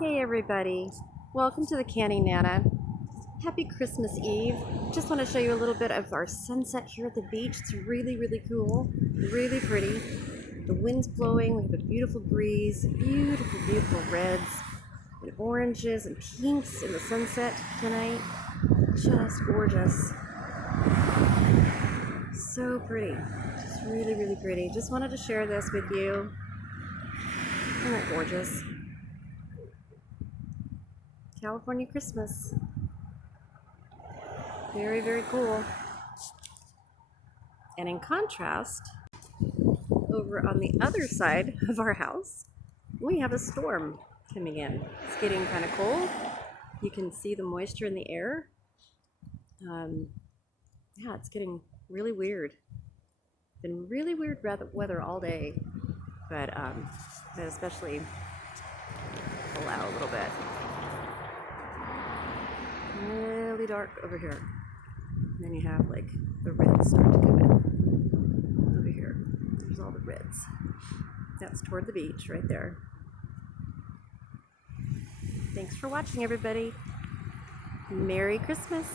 Hey everybody, welcome to the Canny Nana. Happy Christmas Eve. Just want to show you a little bit of our sunset here at the beach. It's really cool, really pretty. The wind's blowing, we have a beautiful breeze, beautiful reds and oranges and pinks in the sunset tonight. Just gorgeous. So pretty, just really pretty. Just wanted to share this with you. Isn't that gorgeous? California Christmas. Very cool. And in contrast, over on the other side of our house, we have a storm coming in. It's getting kind of cold. You can see the moisture in the air. Yeah, it's getting really weird. Been really weird weather all day, but especially pull out a little bit. Really dark over here. And then you have like the reds start to come in. Over here, there's all the reds. That's toward the beach right there. Thanks for watching, everybody. Merry Christmas.